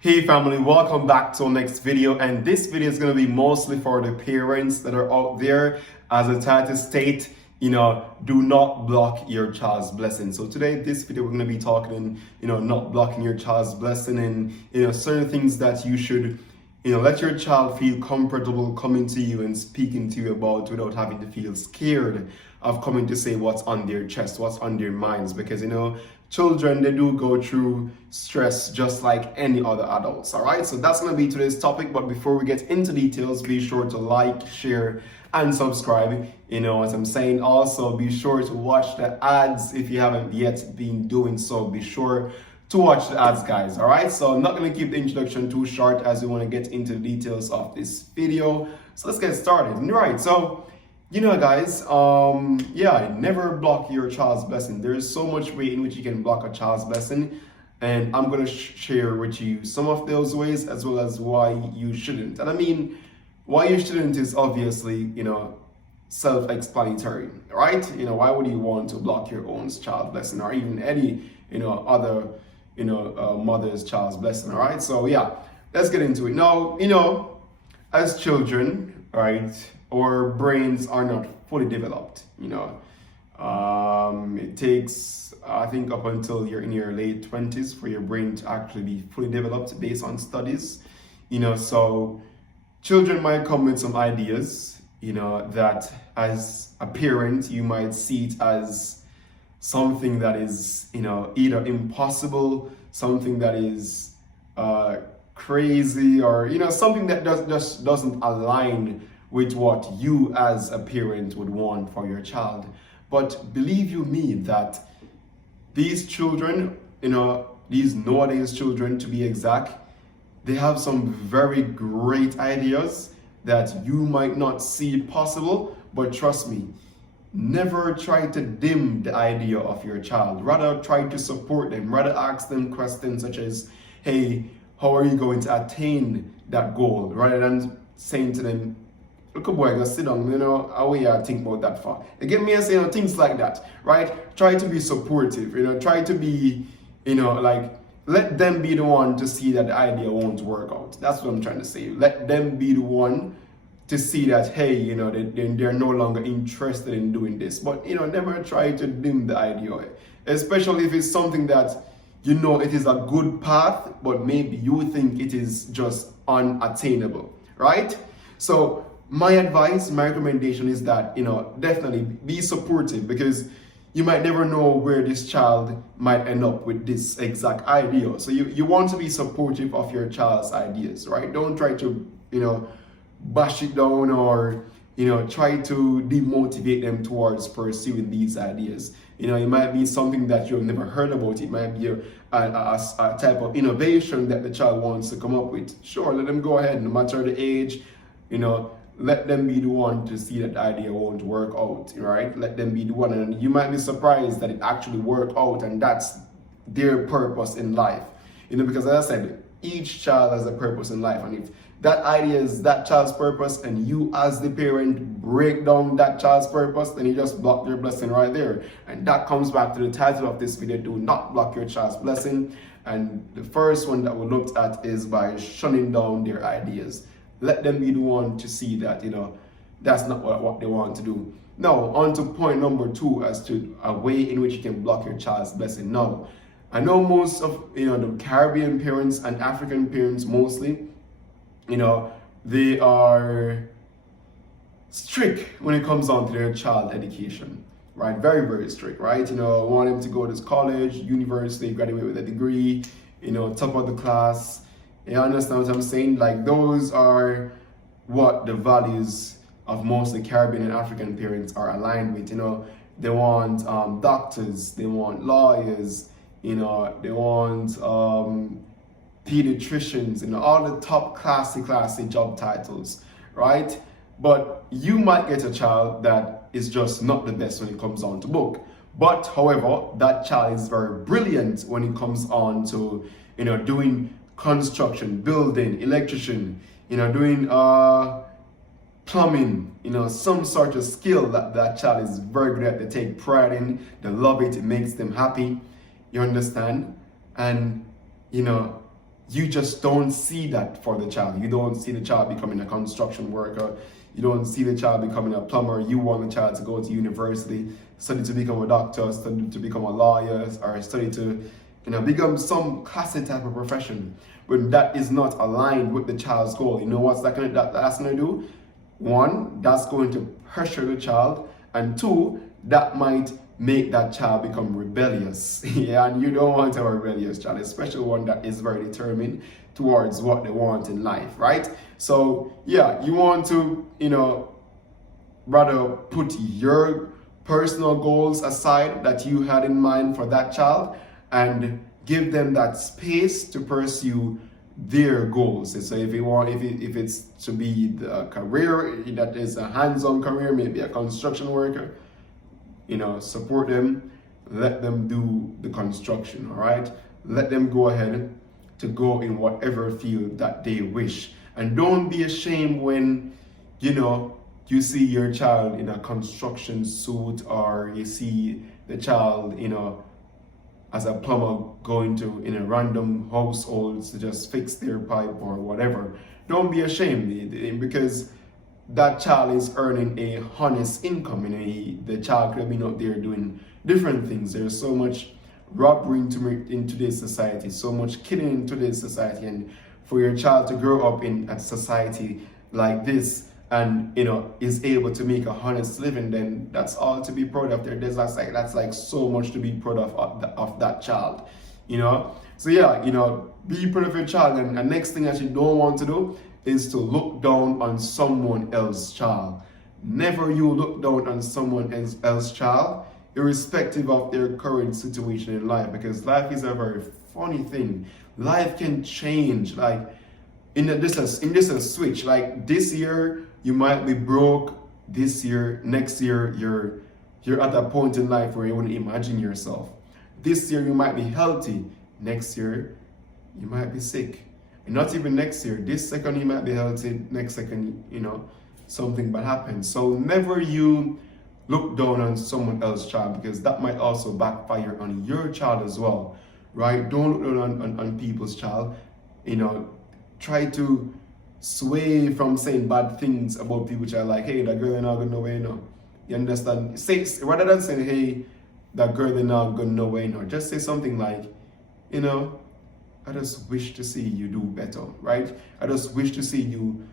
Hey family, welcome back to our next video, and this video is going to be mostly for the parents that are out there. As the title state, do not block your child's blessing. So today, this video, we're going to be talking, not blocking your child's blessing, and certain things that you should, let your child feel comfortable coming to you and speaking to you about without having to feel scared of coming to say what's on their chest, what's on their minds, because children, they do go through stress just like any other adults. All right, so that's going to be today's topic. But before we get into details, be sure to like, share, and subscribe. As I'm saying, also be sure to watch the ads if you haven't yet been doing so. Be sure to watch the ads, guys. All right, so I'm not going to keep the introduction too short as we want to get into the details of this video. So let's get started. All right, so guys, never block your child's blessing. There is so much way in which you can block a child's blessing, and I'm going to share with you some of those ways as well as why you shouldn't. And I mean, why you shouldn't is obviously, self-explanatory, right? Why would you want to block your own child's blessing or even any, other, mother's child's blessing, all right? So yeah, let's get into it. Now, as children, right, our brains are not fully developed. It takes, I think, up until you're in your late 20s for your brain to actually be fully developed based on studies. So children might come with some ideas, that as a parent you might see it as something that is, either impossible, something that is crazy, or something that just doesn't align with what you as a parent would want for your child. But believe you me that these children, these nowadays children to be exact, they have some very great ideas that you might not see possible. But trust me, never try to dim the idea of your child. Rather try to support them. Rather ask them questions such as, hey, how are you going to attain that goal? Rather than saying to them, look, boy, just sit down, how you think about that far. You get me? Saying things like that, right? Try to be supportive, try to be, let them be the one to see that the idea won't work out. That's what I'm trying to say. Let them be the one to see that, hey, they're no longer interested in doing this. But, never try to dim the idea, especially if it's something that, it is a good path, but maybe you think it is just unattainable, right? So my advice, my recommendation is that, definitely be supportive, because you might never know where this child might end up with this exact idea. So you want to be supportive of your child's ideas, right? Don't try to, bash it down or, try to demotivate them towards pursuing these ideas. It might be something that you've never heard about. It might be a type of innovation that the child wants to come up with. Sure, let them go ahead, no matter the age, let them be the one to see that the idea won't work out, right? Let them be the one, and you might be surprised that it actually worked out, and that's their purpose in life. Because as I said, each child has a purpose in life, and if that idea is that child's purpose, and you as the parent break down that child's purpose, then you just block their blessing right there. And that comes back to the title of this video: do not block your child's blessing. And the first one that we looked at is by shutting down their ideas. Let them be the one to see that, that's not what they want to do. Now, on to point number 2 as to a way in which you can block your child's blessing. Now, I know most of, the Caribbean parents and African parents mostly, they are strict when it comes down to their child education, right? Very, very strict, right? Want them to go to college, university, graduate with a degree, top of the class. You understand what I'm saying? Like, those are what the values of most of the Caribbean and African parents are aligned with. They want doctors, they want lawyers, they want pediatricians, all the top classy job titles, right? But you might get a child that is just not the best when it comes on to book. But however, that child is very brilliant when it comes on to, doing construction, building, electrician, doing plumbing, some sort of skill that child is very good at. They take pride in, they love it, it makes them happy. You understand? And you just don't see that for the child. You don't see the child becoming a construction worker. You don't see the child becoming a plumber. You want the child to go to university, study to become a doctor, study to become a lawyer, or study to, become some classic type of profession. When that is not aligned with the child's goal, you know what's that's gonna do? One, that's going to pressure the child, and two, that might make that child become rebellious. Yeah, and you don't want a rebellious child, especially one that is very determined towards what they want in life, right? So yeah, you want to, rather put your personal goals aside that you had in mind for that child and give them that space to pursue their goals. So if you want, if it's to be the career that is a hands-on career, maybe a construction worker, support them, let them do the construction, all right? Let them go ahead to go in whatever field that they wish. And don't be ashamed when, you see your child in a construction suit, or you see the child, as a plumber going to in a random household to just fix their pipe or whatever. Don't be ashamed, because that child is earning a honest income. The child could have been out there doing different things. There's so much robbery in today's society, so much killing in today's society, and for your child to grow up in a society like this and is able to make a honest living, then that's all to be proud of. That's like so much to be proud of that child, So yeah, be proud of your child, and the next thing that you don't want to do is to look down on someone else's child. Never you look down on someone else's child, irrespective of their current situation in life, because life is a very funny thing. Life can change, like in just a switch. Like this year you might be broke, this year, next year you're at a point in life where you wouldn't imagine yourself. This year you might be healthy, next year you might be sick. And not even next year, this second you might be healthy, next second, something bad happens. So never you look down on someone else's child, because that might also backfire on your child as well, right? Don't look down on people's child. Try to sway from saying bad things about people, which are like, hey, that girl is not going nowhere, You understand? Rather than saying, hey, that girl is not going nowhere, just say something like, I just wish to see you do better, right? I just wish to see you,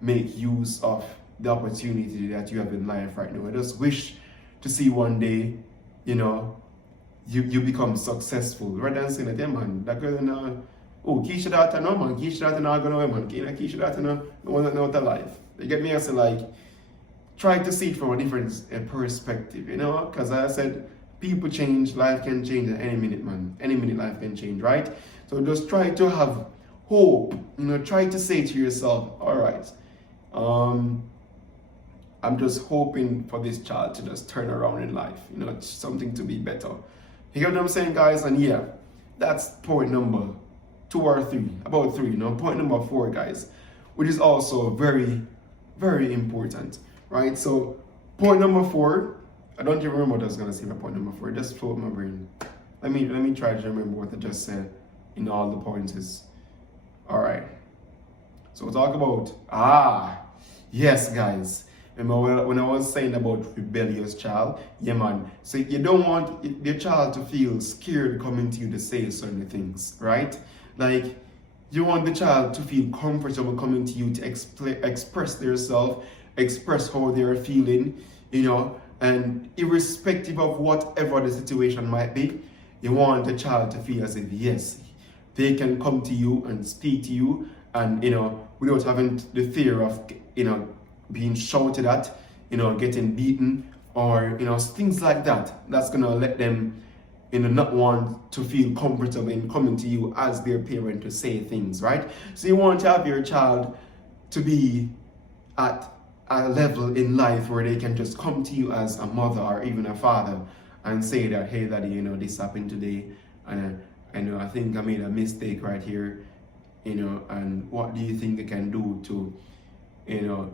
make use of the opportunity that you have in life right now. I just wish to see one day, you become successful. Rather than saying, hey, man, that girl is not. Oh, Keisha daughter, no man. Keisha daughter not gonna man. Keisha daughter no one know the life. You get me? I say, like, try to see it from a different perspective, because as I said, people change, life can change at any minute, man. Any minute life can change, right? So just try to have hope. Try to say to yourself, all right, I'm just hoping for this child to just turn around in life, something to be better. You get what I'm saying, guys? And yeah, that's point number 2 or 3, about 3, point number 4, guys, which is also very, very important, right? So point number 4, I don't even remember what I was gonna say for point number 4. It just floated my brain. Let me try to remember what I just said in all the points is. All right. So we'll talk about, yes, guys. Remember when I was saying about rebellious child? Yeah, man. So you don't want your child to feel scared coming to you to say certain things, right? Like, you want the child to feel comfortable coming to you to express themselves, express how they're feeling, and irrespective of whatever the situation might be, you want the child to feel as if, yes, they can come to you and speak to you, and, without having the fear of, being shouted at, getting beaten, or, things like that. That's going to let them not want to feel comfortable in coming to you as their parent to say things, right? So you want to have your child to be at a level in life where they can just come to you as a mother or even a father and say that, hey, daddy, this happened today, and I think I made a mistake right here, and what do you think I can do to,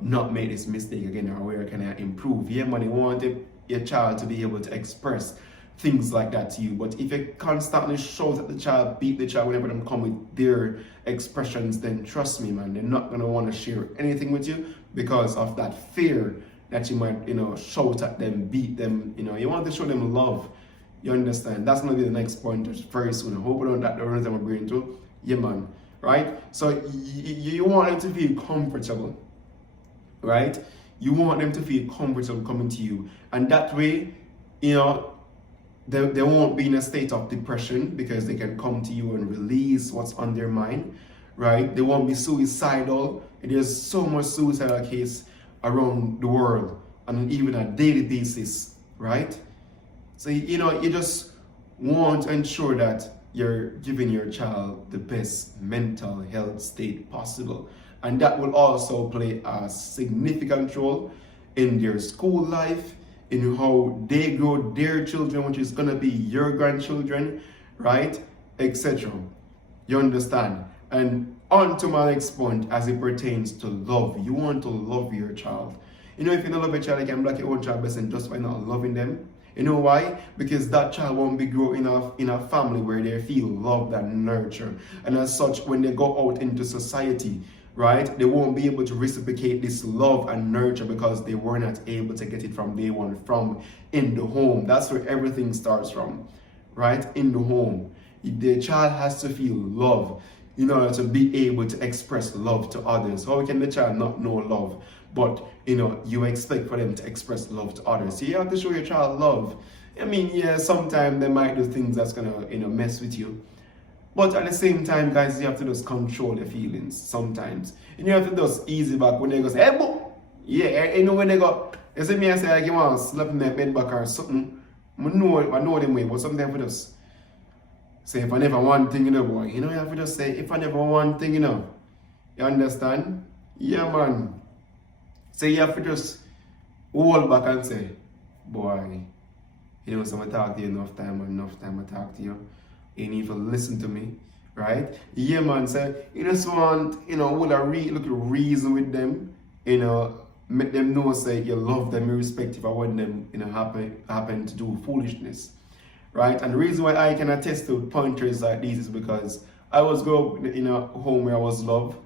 not make this mistake again, or where can I improve? Yeah, man, you want your child to be able to express things like that to you. But if you constantly shout at the child, beat the child whenever they come with their expressions, then trust me, man, they're not gonna want to share anything with you because of that fear that you might, shout at them, beat them. You want to show them love. You understand? That's gonna be the next point very soon. I hope I don't that the runs I'm bringing to. Yeah, man. Right? So you want them to feel comfortable. Right? You want them to feel comfortable coming to you, and that way, they won't be in a state of depression because they can come to you and release what's on their mind, right? They won't be suicidal. There's so much suicidal case around the world on even a daily basis, right? So, you just want to ensure that you're giving your child the best mental health state possible. And that will also play a significant role in their school life, in how they grow their children, which is going to be your grandchildren, right, etc. You understand? And on to my next point, as it pertains to love. You want to love your child. If you don't love your child, you can block your own child blessing just by not loving them. You know why? Because that child won't be growing up in a family where they feel loved and nurtured. And as such, when they go out into society, right, they won't be able to reciprocate this love and nurture because they were not able to get it from day one, from in the home. That's where everything starts from, right? In the home. The child has to feel love in order to be able to express love to others. How can the child not know love? But, you expect for them to express love to others. So you have to show your child love. I mean, yeah, sometimes they might do things that's going to, mess with you. But at the same time, guys, you have to just control your feelings sometimes. And you have to just easy back when they go say, hey, boy. Yeah, when they go, you see me, I say, you want to slap my bed back or something. I know them way, but sometimes we just say, if I never want thing, boy. You have to just say, if I never want thing, You understand? Yeah, man. So you have to just hold back and say, boy, so I talk to you enough time I talk to you. You need to listen to me, right? Yeah, man. So you just want, with a little reason with them, make them know, say you love them irrespective of when them, happen to do foolishness, right? And the reason why I can attest to pointers like these is because I was grew up in a home where I was loved,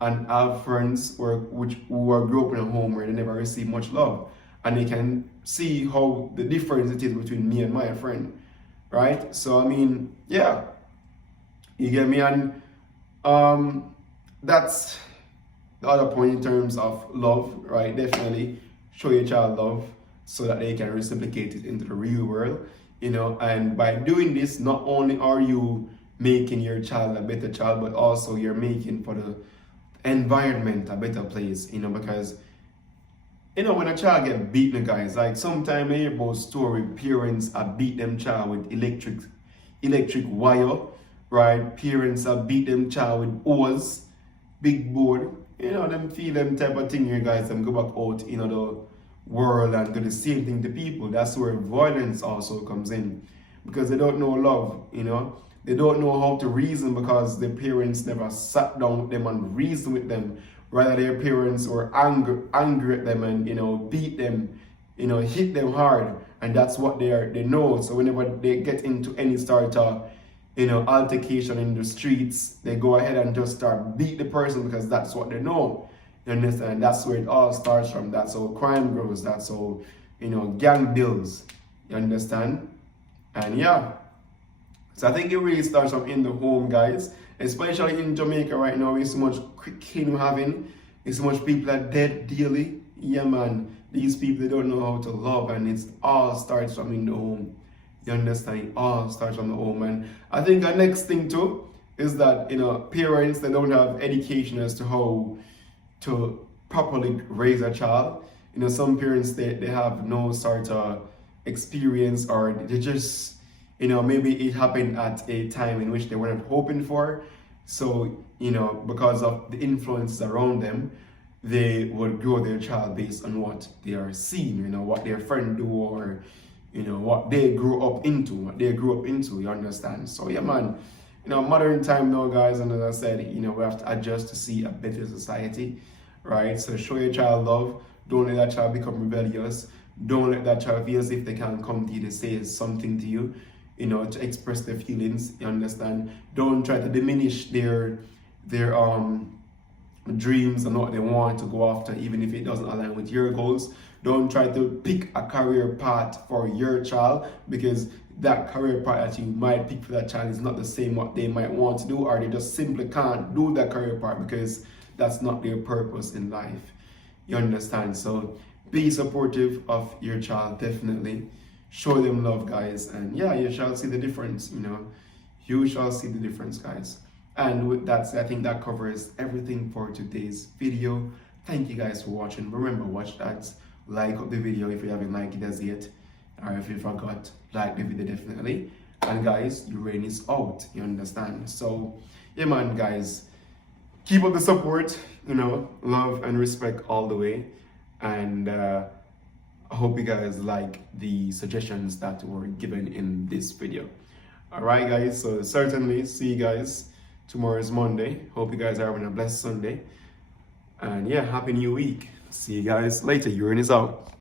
and I have friends who grew up in a home where they never received much love, and they can see how the difference it is between me and my friend. Right? So, I mean, yeah, you get me? And that's the other point in terms of love, right? Definitely show your child love so that they can reciprocate it into the real world, and by doing this, not only are you making your child a better child, but also you're making for the environment a better place, because when a child get beaten, guys, like sometimes I hear about story parents beat them child with electric wire, right? Parents beat them child with hose, big board. Them feel them type of thing here, guys. Them go back out the world and do the same thing to people. That's where violence also comes in, because they don't know love. They don't know how to reason because their parents never sat down with them and reasoned with them. Rather, their parents were angry at them and beat them, hit them hard, and that's what they know. So whenever they get into any sort of altercation in the streets, they go ahead and just start beat the person because that's what they know. You understand? That's where it all starts from. That's how crime grows. That's how gang builds. You understand? And yeah, so I think it really starts from in the home, guys. Especially in Jamaica right now, with so much killing having, with so much people are dead daily. Yeah, man, these people, they don't know how to love, and it all starts from in the home. You understand? It all starts from the home. And I think the next thing too is that parents, they don't have education as to how to properly raise a child. Some parents, they have no sort of experience, or they just maybe it happened at a time in which they weren't hoping for. So, because of the influences around them, they would grow their child based on what they are seeing, what their friend do, or, what they grew up into, you understand? So, yeah, man, modern time now, guys, and as I said, we have to adjust to see a better society, right? So show your child love. Don't let that child become rebellious. Don't let that child feel as if they can come to you to say something to you, to express their feelings. You understand? Don't try to diminish their dreams and what they want to go after, even if it doesn't align with your goals. Don't try to pick a career path for your child, because that career path that you might pick for that child is not the same what they might want to do, or they just simply can't do that career path because that's not their purpose in life. You understand? So be supportive of your child, definitely. Show them love, guys, and yeah, you shall see the difference. You shall see the difference, guys. And with that said, I think that covers everything for today's video. Thank you guys for watching. Remember, watch that, like up the video if you haven't liked it as yet, or if you forgot, like the video definitely. And guys, the rain is out, you understand? So yeah, man, guys, keep up the support, love and respect all the way. And I hope you guys like the suggestions that were given in this video. All right, guys, so certainly see you guys. Tomorrow is Monday. Hope you guys are having a blessed Sunday. And yeah, happy new week. See you guys later. Urine is out.